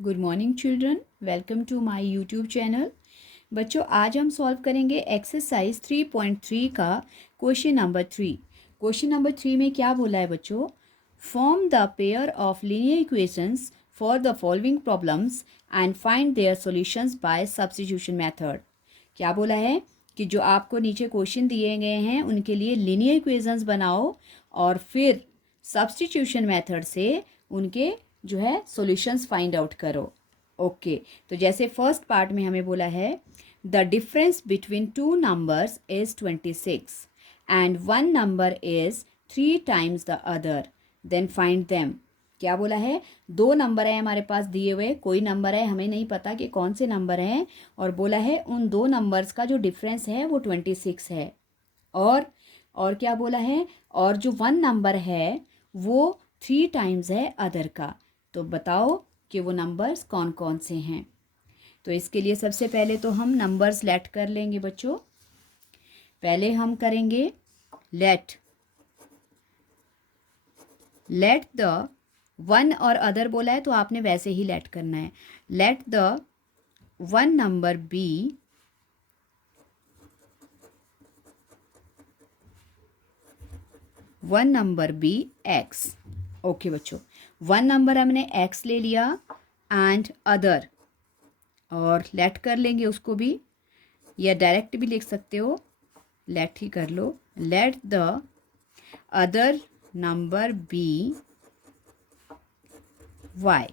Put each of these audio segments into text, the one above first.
Good morning children, welcome to my YouTube channel. बच्चों, आज हम सॉल्व करेंगे एक्सरसाइज 3.3 का क्वेश्चन नंबर 3। क्वेश्चन नंबर 3 में क्या बोला है बच्चों? Form the pair of linear equations for the following problems and find their solutions by substitution method. क्या बोला है कि जो आपको नीचे क्वेश्चन दिए गए हैं उनके लिए लीनियर इक्वेशंस बनाओ और फिर सब्स्टिट्यूशन मेथड से उनके जो है सॉल्यूशंस फाइंड आउट करो। ओके, तो जैसे फर्स्ट पार्ट में हमें बोला है the difference between two numbers is 26 and one number is 3 times the other, then find them. क्या बोला है? दो नंबर है हमारे पास दिए हुए, कोई नंबर है, हमें नहीं पता कि कौन से नंबर हैं, और बोला है उन दो नंबर्स का जो डिफरेंस है वो 26 है। और क्या बोला है? और जो वन नंबर है वो 3 टाइम्स है अदर का। तो बताओ कि वो नंबर्स कौन कौन से हैं। तो इसके लिए सबसे पहले तो हम नंबर्स लेट कर लेंगे बच्चों। पहले हम करेंगे लेट द वन, और अदर बोला है तो आपने वैसे ही लेट करना है। Let the one number be x. Okay बच्चों, वन नंबर हमने एक्स ले लिया एंड अदर, और लेट कर लेंगे उसको भी, या डायरेक्ट भी लिख सकते हो, लेट ही कर लो। Let the other number be Y.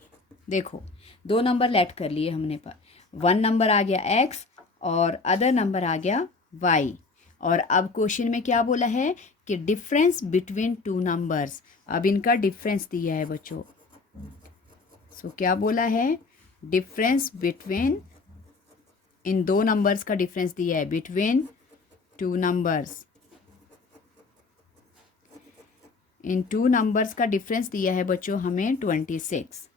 देखो, दो नंबर लेट कर लिए हमने, पर वन नंबर आ गया एक्स और अदर नंबर आ गया वाई। और अब क्वेश्चन में क्या बोला है कि डिफरेंस बिटवीन टू नंबर्स। अब इनका डिफरेंस दिया है बच्चों। सो क्या बोला है? डिफरेंस बिटवीन, इन दो नंबर्स का डिफरेंस दिया है, बिटवीन टू नंबर्स। इन टू नंबर्स का डिफरेंस दिया है बच्चों हमें 26।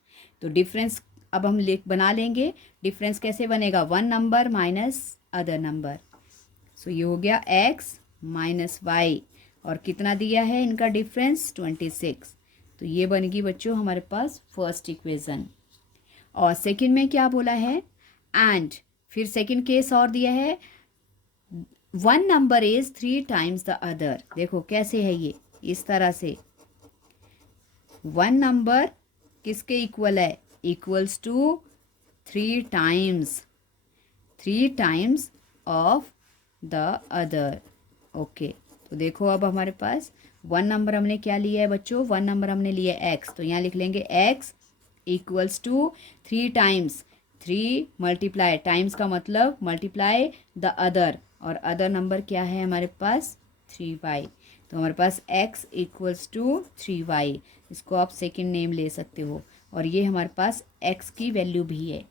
तो डिफरेंस अब हम बना लेंगे। डिफरेंस कैसे बनेगा? One number minus other number. So ये हो गया एक्स माइनस वाई, और कितना दिया है इनका डिफरेंस? 26। तो ये बन गई बच्चों हमारे पास फर्स्ट इक्वेशन। और सेकंड में क्या बोला है? एंड फिर सेकंड केस और दिया है, one number is 3 times the other. देखो कैसे है ये, इस तरह से वन नंबर किसके इक्वल है? Equals to 3 times of the other. Okay, तो देखो अब हमारे पास वन नंबर हमने क्या लिया है बच्चों? वन नंबर हमने लिया है एक्स, तो यहाँ लिख लेंगे x equals to 3 times, 3 multiply, times का मतलब मल्टीप्लाई द अदर, और अदर नंबर क्या है हमारे पास? 3y। तो हमारे पास x इक्वल्स टू 3y, इसको आप सेकंड नेम ले सकते हो, और ये हमारे पास x की वैल्यू भी है।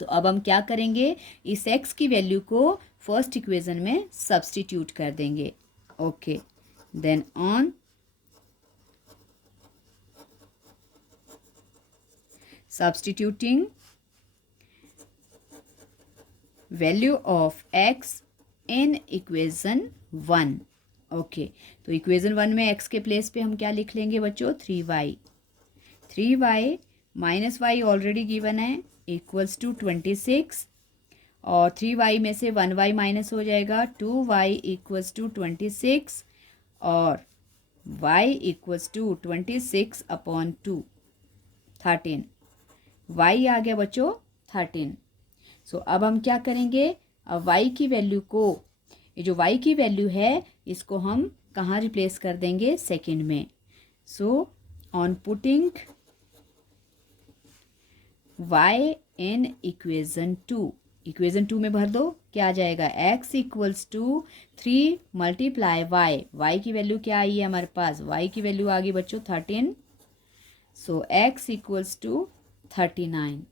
तो अब हम क्या करेंगे? इस x की वैल्यू को फर्स्ट इक्वेशन में सब्स्टिट्यूट कर देंगे। Okay, then on substituting value of x in equation 1। Okay, तो इक्वेशन 1 में x के प्लेस पे हम क्या लिख लेंगे बच्चों? 3y minus y already given है, इक्वल्स टू 26, और 3y में से 1y माइनस हो जाएगा, 2y इक्वल्स टू 26, और y equals to 26 upon 2, 13। y आ गया बच्चों 13। सो अब हम क्या करेंगे? अब y की वैल्यू को, ये जो y की वैल्यू है इसको हम कहाँ रिप्लेस कर देंगे? सेकंड में। So on putting y in equation 2, equation 2 में भर दो, क्या आ जाएगा? x equals to 3 multiply y की वैल्यू क्या आई है हमारे पास? y की वैल्यू आ गई बच्चों 13। सो x इक्वल्स टू 39।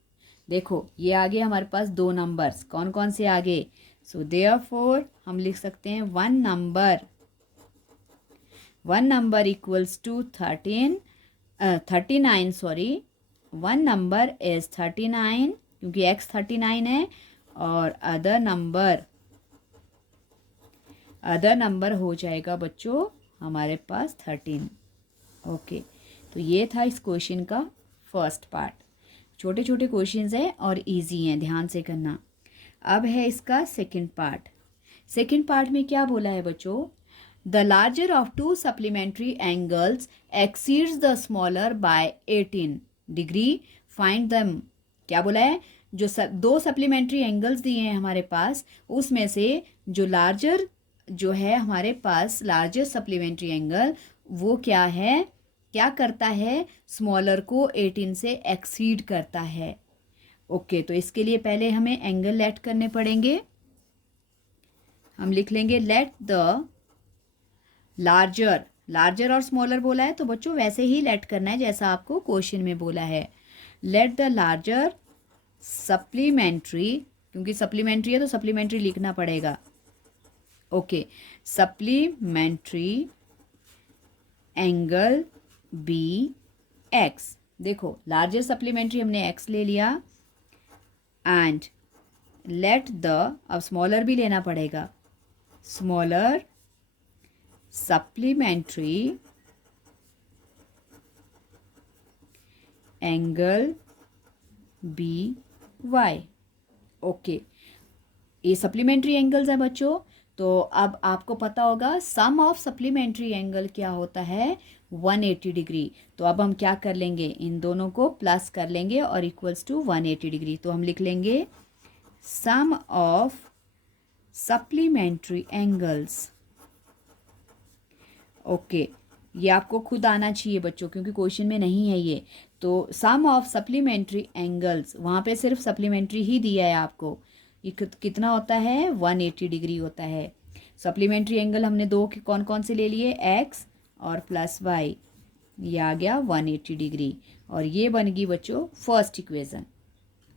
देखो ये आगे हमारे पास दो नंबर्स, कौन कौन से आगे? सो देयरफॉर हम लिख सकते हैं one number equals to 39, sorry, one number is 39 क्योंकि x 39 है, और अदर नंबर हो जाएगा बच्चों हमारे पास 13। ओके, तो ये था इस क्वेश्चन का फर्स्ट पार्ट। छोटे छोटे क्वेश्चंस हैं और इजी हैं, ध्यान से करना। अब है इसका सेकंड पार्ट। सेकंड पार्ट में क्या बोला है बच्चों, the larger of two supplementary angles exceeds the smaller by 18 degree, find them. क्या बोला है, जो दो सप्लीमेंट्री एंगल्स दिए हैं हमारे पास, उसमें से जो लार्जर जो है हमारे पास लार्जर सप्लीमेंट्री एंगल वो क्या है, क्या करता है, स्मॉलर को 18 से एक्सीड करता है। ओके, तो इसके लिए पहले हमें एंगल लेट करने पड़ेंगे। हम लिख लेंगे लेट द लार्जर, लार्जर और स्मॉलर बोला है तो बच्चों वैसे ही लेट करना है जैसा आपको क्वेश्चन में बोला है। लेट द लार्जर सप्लीमेंट्री, क्योंकि सप्लीमेंट्री है तो सप्लीमेंट्री लिखना पड़ेगा। Okay, supplementary angle be x. देखो लार्जर सप्लीमेंट्री हमने एक्स ले लिया एंड लेट द, अब स्मॉलर भी लेना पड़ेगा, smaller supplementary angle be y. Okay, ये सप्लीमेंट्री एंगल्स है बच्चों। तो अब आपको पता होगा सम ऑफ सप्लीमेंट्री एंगल क्या होता है, 180 डिग्री। तो अब हम क्या कर लेंगे, इन दोनों को प्लस कर लेंगे और इक्वल्स टू 180 डिग्री। तो हम लिख लेंगे सम ऑफ सप्लीमेंट्री एंगल्स। ओके, ये आपको खुद आना चाहिए बच्चों, क्योंकि क्वेश्चन में नहीं है ये। तो सम ऑफ सप्लीमेंट्री एंगल्स, वहाँ पे सिर्फ सप्लीमेंट्री ही दिया है आपको। ये कितना होता है, 180 डिग्री होता है। सप्लीमेंट्री एंगल हमने दो के कौन कौन से ले लिए, एक्स और प्लस वाई, ये आ गया 180 डिग्री। और ये बन गई बच्चों फर्स्ट इक्वेशन।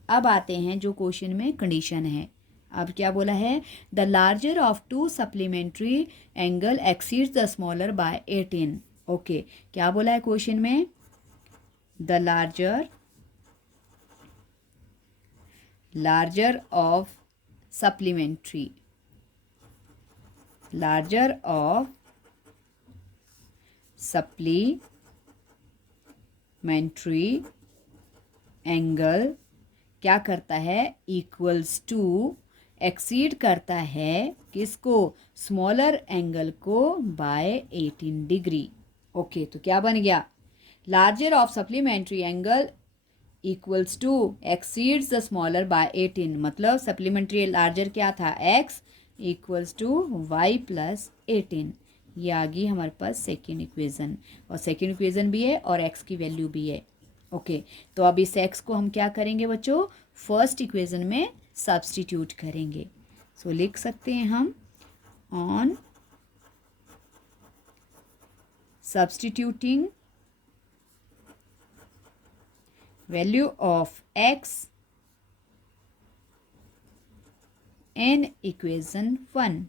अब आते हैं जो क्वेश्चन में कंडीशन है। अब क्या बोला है, the larger of two supplementary angle exceeds the smaller by 18। Okay, क्या बोला है क्वेश्चन में, the larger of supplementary, larger of supplementary angle क्या करता है, इक्वल्स टू, एक्सीड करता है किसको, स्मॉलर एंगल को बाय 18 डिग्री। ओके, तो क्या बन गया, larger of supplementary angle equals to exceeds the smaller by 18, मतलब सप्लीमेंट्री लार्जर क्या था, x equals to y plus 18। ये आ गई हमारे पास सेकेंड इक्वेशन, और सेकेंड इक्वेशन भी है और x की वैल्यू भी है। ओके, तो अब इस x को हम क्या करेंगे बच्चों, फर्स्ट इक्वेशन में सब्स्टिट्यूट करेंगे। सो लिख सकते हैं हम on substituting value of x in equation 1।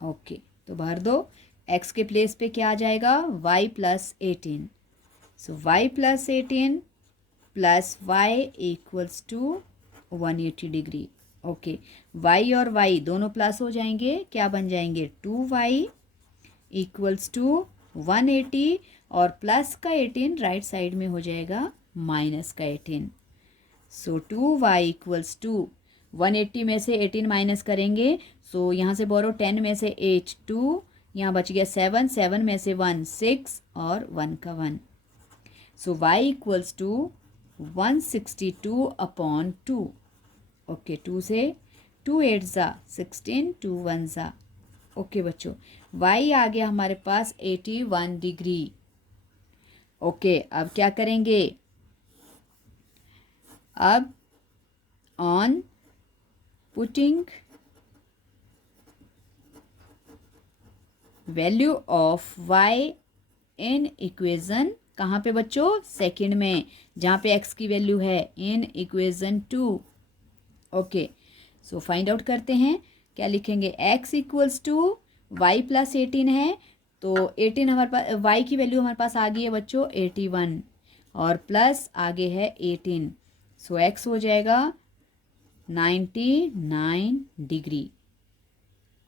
Okay, तो भर दो, x के प्लेस पे क्या आ जाएगा, y plus 18। So y plus 18 plus y equals to 180 degree. Okay, y और y दोनों प्लस हो जाएंगे, क्या बन जाएंगे, 2y इक्वल्स टू 180, और प्लस का 18 राइट साइड में हो जाएगा माइनस का 18। सो 2y इक्वल्स टू 180 में से 18 माइनस करेंगे, सो यहाँ से बोरो 10 में से 8 2, यहाँ बच गया 7, 7 में से 1 6 और 1 का 1। So y equals to 162 upon 2। Okay, 2 से 2 8 ज़ा 16, 2 1 ज़ा। ओके बच्चों, y आ गया हमारे पास 81 डिग्री। ओके, अब क्या करेंगे, अब on putting value of y in equation, कहाँ पे बच्चों, सेकंड में, जहाँ पे x की वैल्यू है, in equation 2। Okay, so find out करते हैं, क्या लिखेंगे, x equals to y plus 18 है, तो 18 हमारे पास, y की वैल्यू हमारे पास आ गई है बच्चों 81, और प्लस आगे है 18, सो x हो जाएगा 99 डिग्री।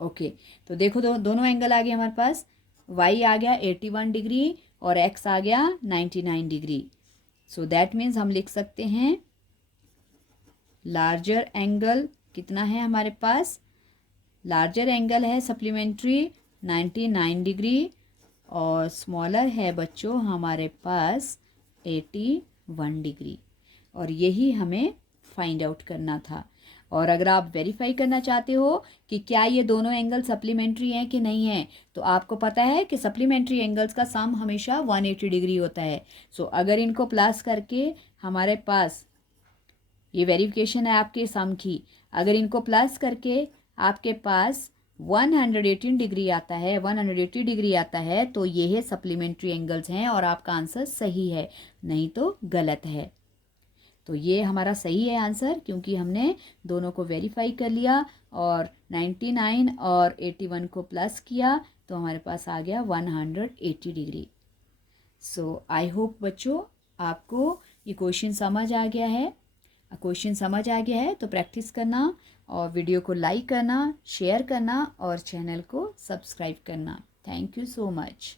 ओके, तो देखो दोनों एंगल आ गए हमारे पास, y आ गया 81 डिग्री और x आ गया 99 डिग्री। सो दैट मीन्स हम लिख सकते हैं लार्जर एंगल कितना है हमारे पास, लार्जर एंगल है सप्लीमेंट्री 99 डिग्री और स्मॉलर है बच्चों हमारे पास 81 डिग्री। और यही हमें फाइंड आउट करना था। और अगर आप वेरीफाई करना चाहते हो कि क्या ये दोनों एंगल सप्लीमेंट्री हैं कि नहीं है, तो आपको पता है कि सप्लीमेंट्री एंगल्स का सम हमेशा 180 डिग्री होता है। सो अगर इनको प्लस करके हमारे पास, ये वेरिफिकेशन है आपके सम की, अगर इनको प्लस करके आपके पास 118 डिग्री आता है, 180 डिग्री आता है, तो ये है सप्लीमेंट्री एंगल्स हैं और आपका आंसर सही है, नहीं तो गलत है। तो ये हमारा सही है आंसर, क्योंकि हमने दोनों को वेरीफाई कर लिया और 99 और 81 को प्लस किया तो हमारे पास आ गया 180 डिग्री। सो आई होप बच्चों आपको ये क्वेश्चन समझ आ गया है। क्वेश्चन समझ आ गया है तो प्रैक्टिस करना और वीडियो को लाइक करना, शेयर करना और चैनल को सब्सक्राइब करना। Thank you so much.